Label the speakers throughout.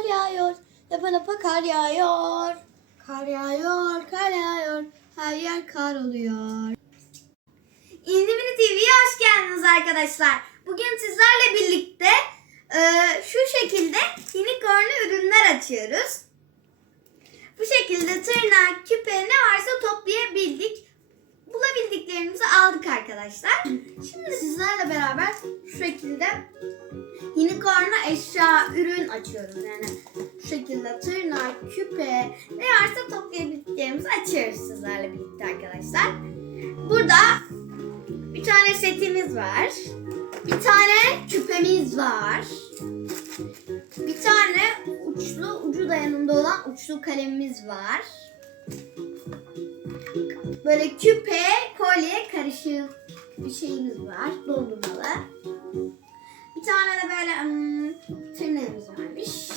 Speaker 1: Kar yağıyor. Lapa kar yağıyor. Kar yağıyor, kar yağıyor. Her yer kar oluyor.
Speaker 2: İndimini TV'ye hoş geldiniz arkadaşlar. Bugün sizlerle birlikte e, şu şekilde unicornlu ürünler açıyoruz. Bu şekilde tırnak, küpe ne varsa toplayabildik. Bulabildiklerimizi aldık arkadaşlar. Şimdi sizlerle beraber şu şekilde unicornlu eşya ürün açıyoruz. Yani şu şekilde tırnak, küpe ne varsa toplayabildiklerimizi açıyoruz sizlerle birlikte arkadaşlar. Burada bir tane setimiz var. Bir tane küpemiz var. Bir tane uçlu, ucu da yanında olan uçlu kalemimiz var. Böyle küpe, kolye karışık bir şeyimiz var. Dondurmalı. Bir tane de böyle hmm, tırnağımız varmış.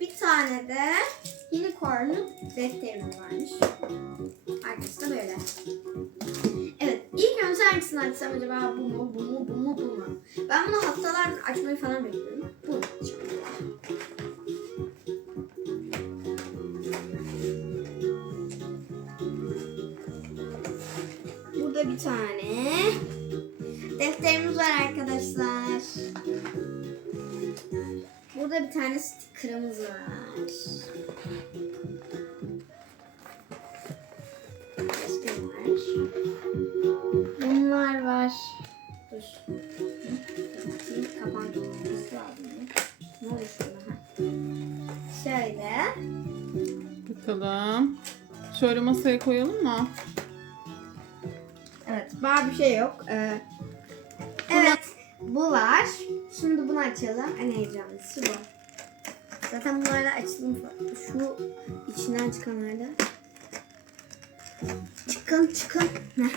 Speaker 2: Bir tane de unicorn'un defterimiz varmış. Arkası da böyle. Evet, ilk önce hangisini açsam acaba bu mu, bu mu, bu mu, bu mu? Ben bunu haftalardır açmayı falan bekliyorum. Bunu açacağım. Burada bir tane defterimiz var arkadaşlar. Burada bir tane sticker'ımız var. Bunlar var. Dur. Bakayım, Kapan tutması lazım. Ne ha? Şöyle.
Speaker 3: Bakalım. Şöyle masaya koyalım mı?
Speaker 2: Evet. Var bir şey yok. Ee, evet. Bu var. Şimdi bunu açalım. En heyecanlısı bu. Zaten bunlarla açılım şu içinden çıkanlarda. Çıkın çıkın. Heh.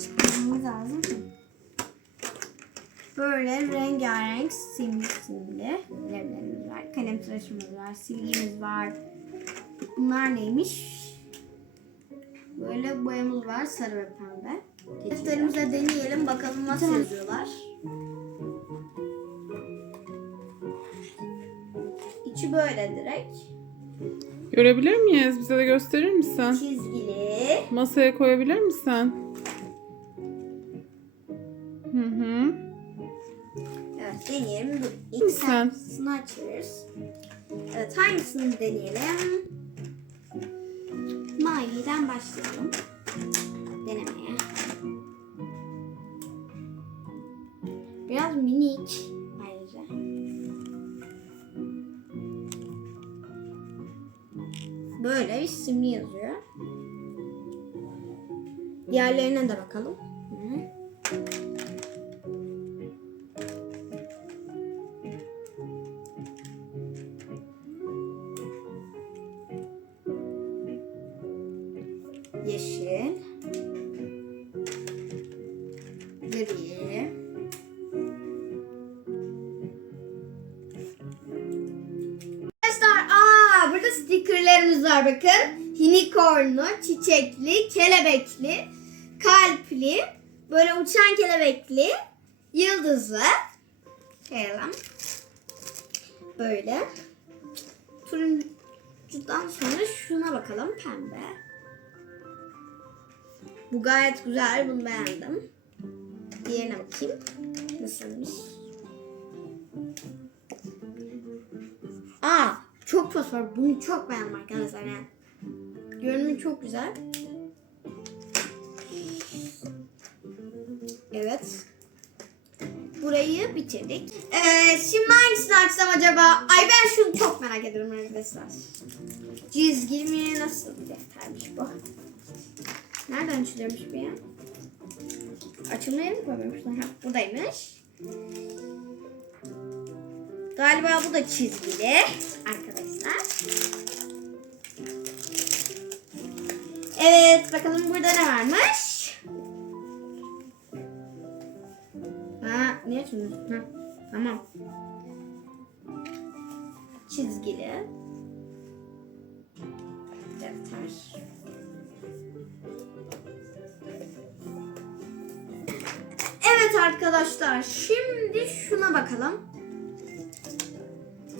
Speaker 2: Çıkmamız lazım. Böyle rengarenk simli simli lemlerimiz var. Kalem tıraşımız var. Silgimiz var. Bunlar neymiş? Böyle boyamız var. Sarı ve pembe. Defterimize deneyelim. Bakalım nasıl
Speaker 1: Tamam.
Speaker 2: yazıyorlar. İçi böyle direkt.
Speaker 3: Görebilir miyiz? Bize de gösterir misin?
Speaker 2: Çizgili.
Speaker 3: Masaya koyabilir misin? Hı hı.
Speaker 2: Evet deneyelim. Dur. İlk
Speaker 3: Sen.
Speaker 2: açıyoruz. Evet hangisini deneyelim? Mavi'den başlayalım. Denemeye. Diğerlerine de bakalım. Yeşil. Gri. Arkadaşlar aa burada stickerlerimiz var bakın. Unicornlu, çiçekli, kelebekli, kalpli, böyle uçan kelebekli, yıldızlı. Koyalım. Böyle. Turuncudan sonra şuna bakalım pembe. Bu gayet güzel. Bunu beğendim. Diğerine bakayım. Nasılmış? Aa, çok fosfor. Bunu çok beğendim arkadaşlar. Yani. Görünümü çok güzel. Evet. Burayı bitirdik. Ee, şimdi hangisini açsam acaba? Ay ben şunu çok merak ediyorum arkadaşlar. Çizgili mi? Nasıl bir deftermiş bu? Nereden açılıyormuş bu ya? Açılma yeri mi koymamışlar? Ha, buradaymış. Galiba bu da çizgili arkadaşlar. Evet bakalım burada ne varmış? Niye açılmıyor? Ha tamam. Çizgili. Defter. Evet arkadaşlar şimdi şuna bakalım.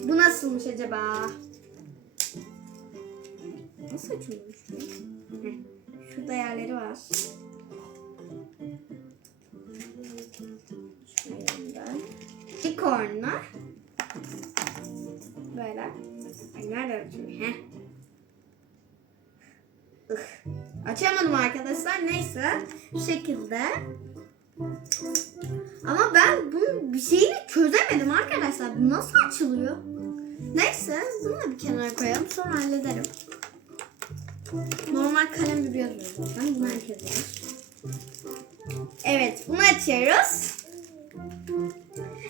Speaker 2: Bu nasılmış acaba? Nasıl? Heh, Şurada yerleri var. Bir korna. Böyle. Ay nerede açılıyor? Heh. Açamadım arkadaşlar. Neyse. Bu şekilde. Ama ben bunun bir şeyini çözemedim arkadaşlar. Bu nasıl açılıyor? Neyse. Bunu da bir kenara koyalım. Sonra hallederim. Normal kalem gibi yazıyor zaten. Bunu herkes. Evet. Bunu açıyoruz.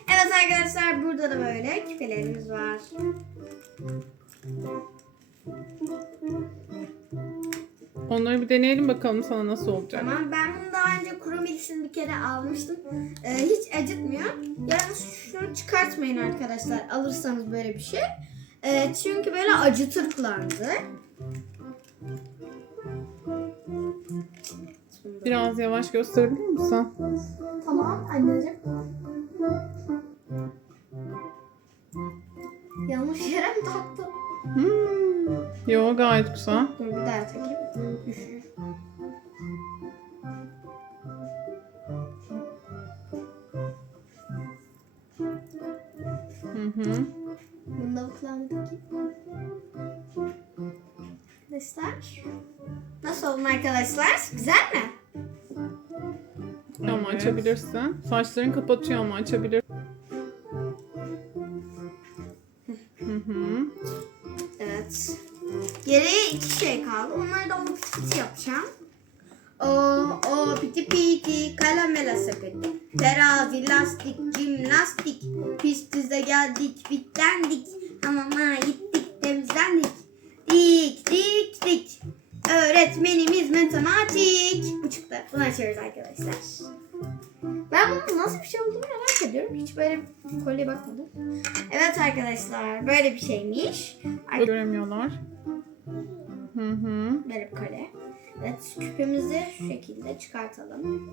Speaker 2: Evet arkadaşlar burada da böyle küpelerimiz var.
Speaker 3: Onları bir deneyelim bakalım sana nasıl olacak.
Speaker 2: Tamam ben bunu daha önce kuru milisini bir kere almıştım. Ee, hiç acıtmıyor. Yalnız şunu çıkartmayın arkadaşlar alırsanız böyle bir şey. Ee, çünkü böyle acıtır kulağınızı.
Speaker 3: Biraz yavaş gösterebilir misin?
Speaker 2: Tamam anneciğim. Yanlış yere mi taktım?
Speaker 3: Hmm. Yo gayet güzel.
Speaker 2: Dur bir daha takayım. Düşür.
Speaker 3: Hı hı.
Speaker 2: Bunu da bu takayım. Arkadaşlar. Nasıl oldu arkadaşlar? Güzel mi?
Speaker 3: Ama açabilirsin. Saçların kapatıyor ama açabilir. Hı hı.
Speaker 2: Evet. Geriye iki şey kaldı. Onları da onu piti yapacağım. O, o piti piti karamela sepeti. Terazi, lastik, jimnastik. Pistimize geldik, bitlendik. Hamama gittik, temizlendik. Dik, dik, dik. Öğretmenimiz matematik. Bu çıktı. Bunu açıyoruz arkadaşlar. Ben bunun nasıl bir şey olduğunu merak ediyorum. Hiç böyle bir kolye bakmadım. Evet arkadaşlar böyle bir şeymiş. Ar-
Speaker 3: Göremiyorlar. Hı hı.
Speaker 2: Böyle bir kare. Evet küpemizi şu şekilde çıkartalım.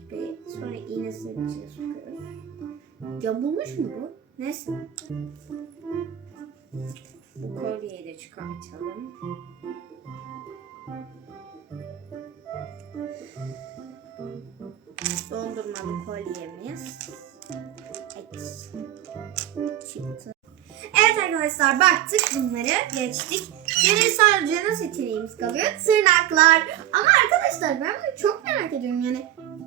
Speaker 2: Küpeyi sonra iğnesinin içine sokuyoruz. Yamulmuş mu bu? Neyse. Bu kolyeyi de çıkartalım. Dondurmalı kolyemiz. Evet. Çıktı. Evet arkadaşlar baktık bunları geçtik. Geriye sadece ne seçeneğimiz kalıyor? Tırnaklar. Ama arkadaşlar ben bunu çok merak ediyorum yani.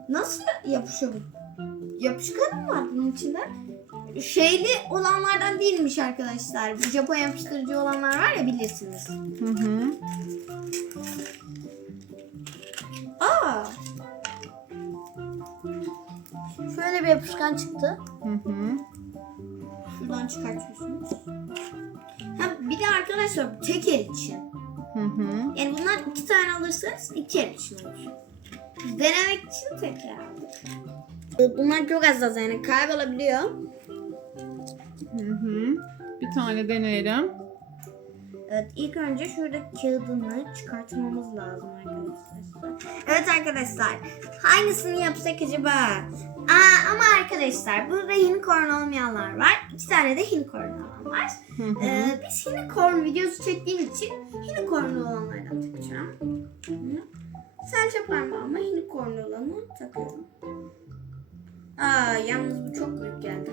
Speaker 2: Nasıl yapışıyor bu? Yapışkan mı var bunun içinde? Şeyli olanlardan değilmiş arkadaşlar. Bu Japon yapıştırıcı olanlar var ya bilirsiniz.
Speaker 3: Hı hı.
Speaker 2: Aa,
Speaker 1: Şöyle bir yapışkan çıktı.
Speaker 3: Hı hı.
Speaker 2: şuradan çıkartıyorsunuz. Ha, bir de arkadaşlar bu tek el için.
Speaker 3: Hı hı.
Speaker 2: Yani bunlar iki tane alırsanız iki el için olur. Denemek için tek el aldık. Bunlar çok az yani kaybolabiliyor.
Speaker 3: Hı hı. Bir tane deneyelim.
Speaker 2: Evet ilk önce şurada kağıdını çıkartmamız lazım arkadaşlar. Evet arkadaşlar hangisini yapsak acaba? Aa, ama arkadaşlar burada unicorn olmayanlar var. İki tane de unicorn olan var.
Speaker 3: Hı hı.
Speaker 2: Ee, biz unicorn videosu çektiğim için unicorn olanlardan takacağım. Hı. Serçe parmağıma unicorn olanı takıyorum. Aa yalnız bu çok büyük geldi.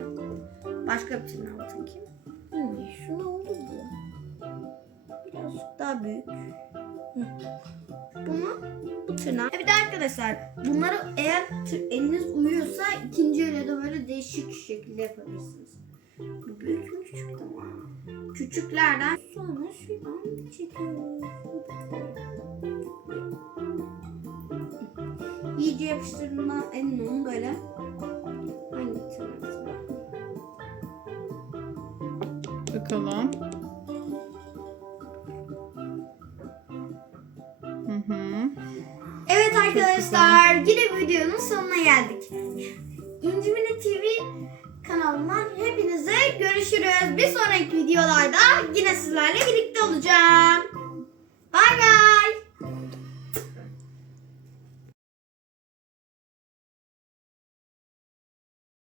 Speaker 2: Başka bir tırnağı takayım. Hmm, şunu oldu bu. Birazcık daha büyük. Hı. Bunu bu tırnağı. Bir de arkadaşlar bunları eğer eliniz uyuyorsa ikinci elle de böyle değişik şekilde yapabilirsiniz. Bu büyük mü küçük mi? Küçüklerden sonra şuradan çekiyoruz. İyice yapıştırdığından emin olun böyle.
Speaker 3: Bakalım. Hı hı.
Speaker 2: Evet arkadaşlar yine videonun sonuna geldik. İnci Mini TV kanalından hepinize görüşürüz. Bir sonraki videolarda yine sizlerle birlikte olacağım. Bay bay.